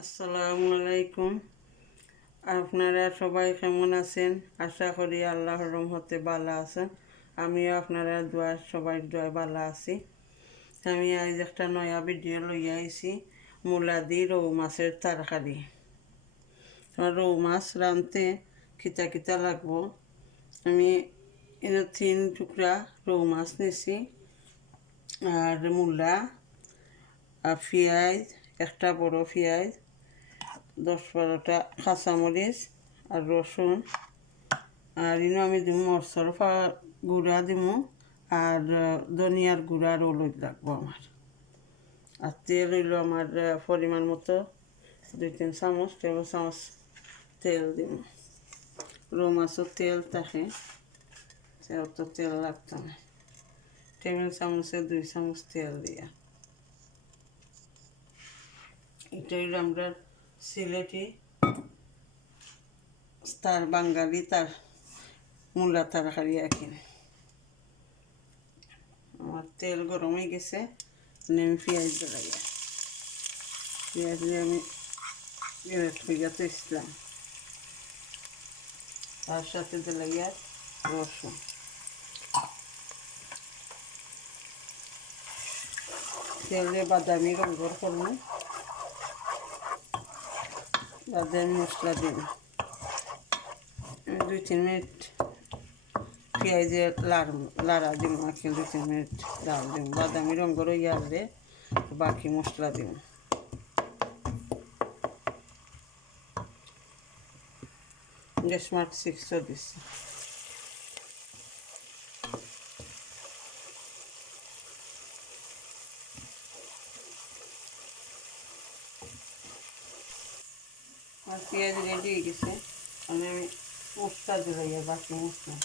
আসসালামু আলাইকুম। আপনারা সবাই কেমন আছেন? আশা করি আল্লাহর রহমতে ভালো আছেন। আমিও আপনারা সবাই দোয়া ভালো আছি। আমি আজ একটা নয়া ভিডিও লইয়া আইছি, মূলা দি রৌ মাছের তরকারি। রৌ মাছ রাঁধতে কিতা কিতা লাগবো, আমি 3 টুকরা রৌ মাছ নিছি, আর মূলা, আর পেঁয়াজ, একটা বড় পেঁয়াজ, 10-12টা কাঁচামরিচ আর রসুন, আর আমি দিব মরচর গুঁড়া দিব, আর ধনিয়ার গুঁড়া আর হলুদ লাগবো আমার। আর তেল হইল আমার পরিমাণ মতো 2-3 চামচ, টেবিল চামচ তেল দিব। রৌ মাছও তেল থাকে, অত তেল লাগতো না। টেবিল চামচে 2 চামচ তেল দিয়া। এটা হইল আমরা সিলেটি তার বাঙালি তার মূলা তরকারি আঁকি। আমার তেল গরম হয়ে গেছে, আমি পেঁয়াজ দিলাম। পেঁয়াজ দিয়ে আমি পেঁয়াজতে ইসলাম, তার সাথে দিলাম রসুন। তেলে বাদামি রঙের করবো, বাদামি মশলা দিন। 2-3 মিনিট পেঁয়াজে লাড়া দিব, মাখি 2-3 মিনিট ডাল দিব, বাদামি রঙের ইয়ারে বাকি মশলা দিব। স্মার্ট 6 দিচ্ছি। আর পেঁয়াজ রেডি হয়ে গেছে, আমি মশলা দিলাই বাকি মশলা।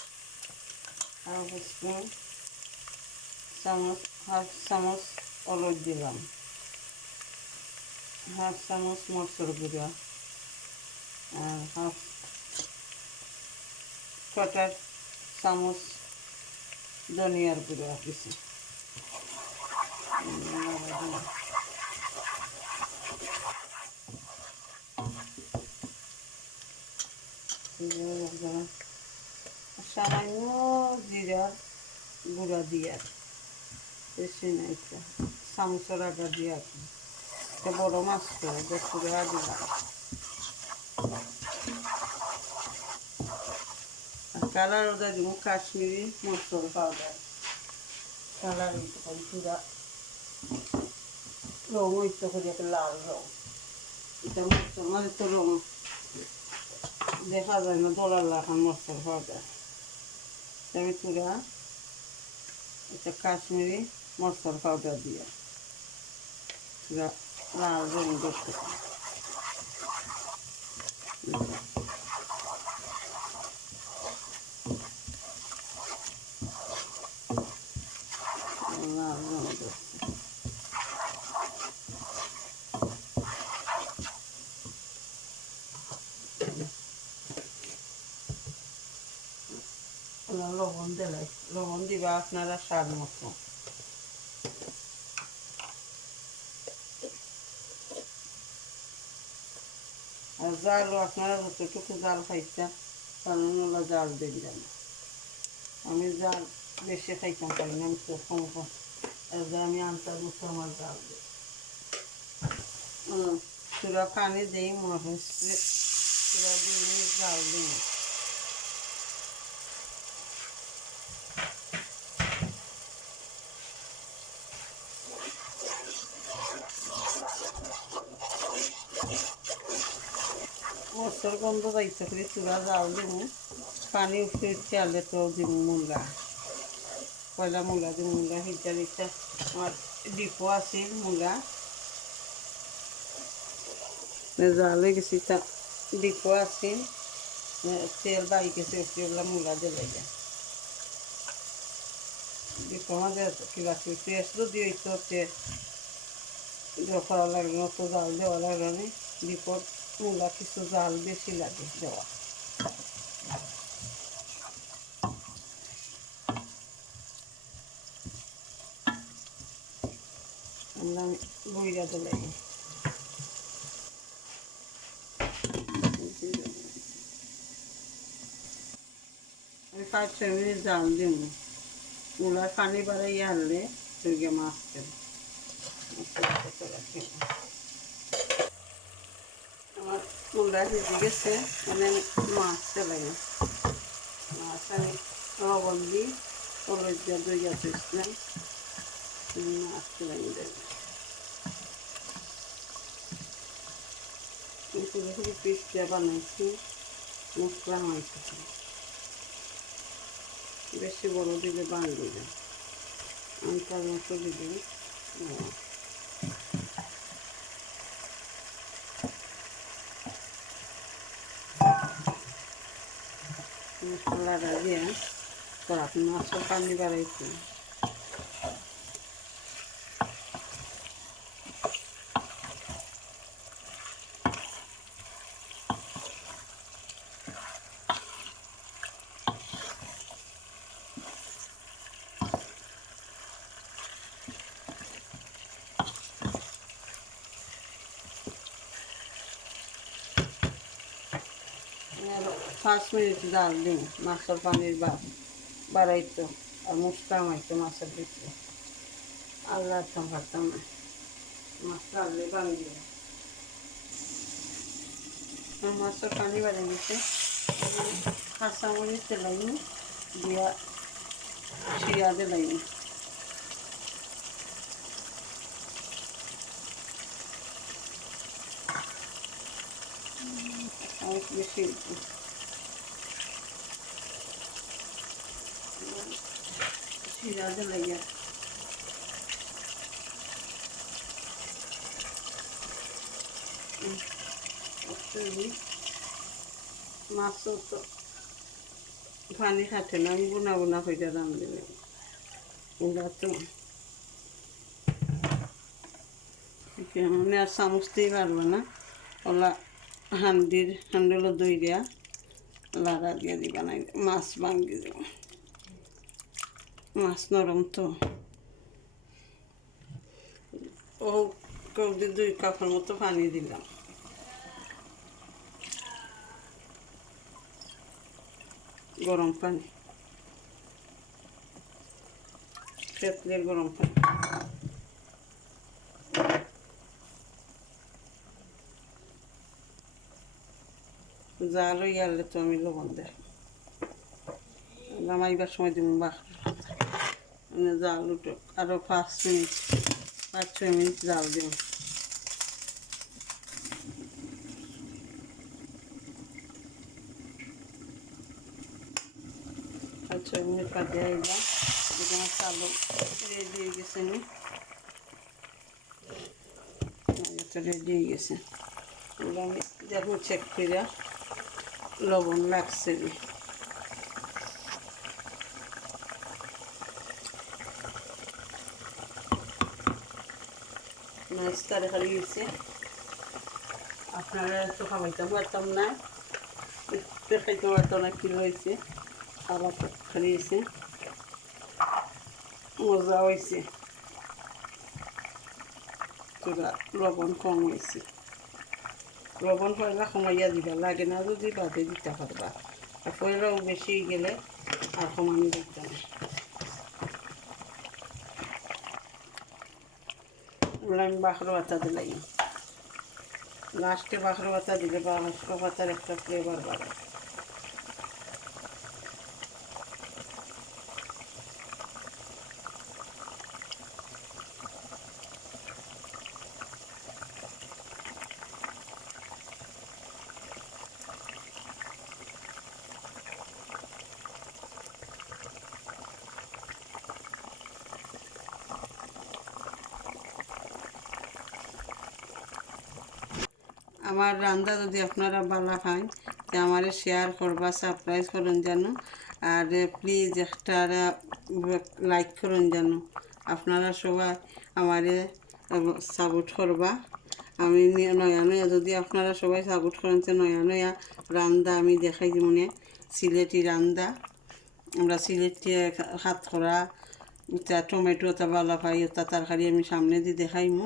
হাফ চামচ হলুদ দিলাম, হাফ চামচ মরচর গুঁড়া, আর কোয়ার্টার চামচ ধনিয়ার গুঁড়া দিছি। সামান্য জিরার গুঁড়া দিয়ে, বেশি না, এটা চামচের আগা দিয়ে এটা বড় মাছ তো পুরো দিলাম। কালার ওটা দিব কাশ্মীরি মরচর পাউডার, কালার পুরা রং হইতে করে একটা লাল রং। এটা মরচর মানে তো রং দেখা যায় না, ডলার লাখান মরচর পাউডার। আমি পুরা এটা কাশ্মীরি মরচর পাউডার দিয়ে পুরা লাল রং করতে। লাল রং করতে লবণ দিলাই, লবণ দিবা আপনারা স্বাদ মতো। আর জালও আপনারা যতটুকু জাল খাইছেন তাহলে জাল দিলাম। আমি জাল বেশি খাইতাম পারি না, আমি তো কম কম, আমি আনতার মতো আমার জাল দিই। চূড়া পানি দিই, মরিচ চূড়া দিয়ে জাল দিই। মরচর গন্ধ যাইতে করে চূড়া জাল দিব, পানি উঠে উঠতে আলে তো দিব মূলা, পয়লা মূলা দিব। মূলা হিটা দিতে আমার ডিপো আছে মূলা জাল হয়ে গেছি, তা ডিপো আছে তেল বাই গেছে, ওগুলা মূলা দিলে যায় ডিপো আমাদের কিবা পেঁয়াজ দিয়ে হইতে করা লাগলো, অত জাল দেওয়া লাগলো না। ডিপোর মূলা কিছু জাল বেশি লাগে দেওয়া। আমি বইরা দিলাই 5-6 মিনিট জাল দিব। মূলার পানি বাড়াইয়া আনলে তুই মাছ দেব। আমার মূলা ভিজে গেছে, মানে মাছ চালাই। মাছ আমি লবণ দিই, হলুদ দিয়ে দইয়া দিয়েছিলাম, মাছ চালাই দেব। পুরো পুরো পিসটা বানাইছি, মশলা মাইছি। বেশি বড় দিলে বানিয়ে দেব, আনটার মতো দিলে মশলাটা দিয়ে তো আপনি মাছের পানি বাড়াইছি। আর 5 মিনিট জাল দিন, মাছের পানির বাড়াইতো আর মশলা মাইতো মাছের ভিতরে। আল্লাহ পারতাম না, মাছটা আনলে বানিয়ে দেবো। মাছের পানি বাড়িয়ে দিতে কাঁচামরিচ দিলাইনি, দিয়া জিরা দিলাইনি। অনেক বেশি জিরা দিলাইয়া মাছও তো পানি খাটে না, আমি বোনা বোনা করে রাঁধলে ওরা তো মানে আর চামচ দিয়ে পারবে না। ওলা হান্ডিলো দই দেওয়া লাড়া দিয়ে দিবা না, মাছ ভাঙিয়ে দেব। মাছ নরম তো, ও 2 কাপের মতো পানি দিলাম। গরম পানি, কেটলির গরম পানি। জাল হয়ে গেলে তো আমি লবণ দেয় নামাইবার সময় দিব জাল উঠো। আরও 5-6 মিনিট জাল দিব। 5-6 মিনিট বাদে আইলাম, আমার চালু রেডি হয়ে গেছে। রেডি হয়ে গেছে, আমি দেখুন চেক করে লবণ লাগছে। মাছ তরকারি হয়েছে, আপনারা তো খাওয়াইতে পারতাম না, খাইতে পারতাম না কি হয়েছে। খাবার তরকারি হয়েছে, মজা হয়েছে। তোরা লবণ কম হয়েছে, লবণ পয়লা কমাইয়া দিবা, লাগে না যদি বাদে দিতে পারবা। আর পয়লাও বেশি গেলে আর কমানো দিতে না। আমি বাখরো পাতা দিলাই, লাস্টে বাখরো পাতা দিলে বাখরো পাতার একটা ফ্লেভার বাড়ে। আমার রান্না যদি আপনারা ভালো পান তো আমারে শেয়ার করবা, সাবস্ক্রাইব করুন যেন। আর প্লিজ একটা লাইক করুন যেন। আপনারা সবাই আমারে সাপোর্ট করবা। আমি নয়া নয়া যদি আপনারা সবাই সাপোর্ট করেন তো নয়া নয়া রান্না আমি দেখাই মনে সিলেটি রান্না। আমরা সিলেটি হাত করা টমেটো তা ভালো পাই, ওটা তরকারি আমি সামনে দিয়ে দেখাইমু।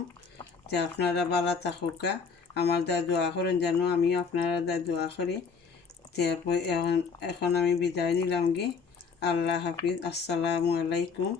তো আপনারা ভালো থাকুকা, আমার দা দোয়া করেন যেন, আমিও আপনারা দা দোয়া করি। তো এখন আমি বিদায় নিলাম গে। আল্লাহ হাফিজ। আসসালামু আলাইকুম।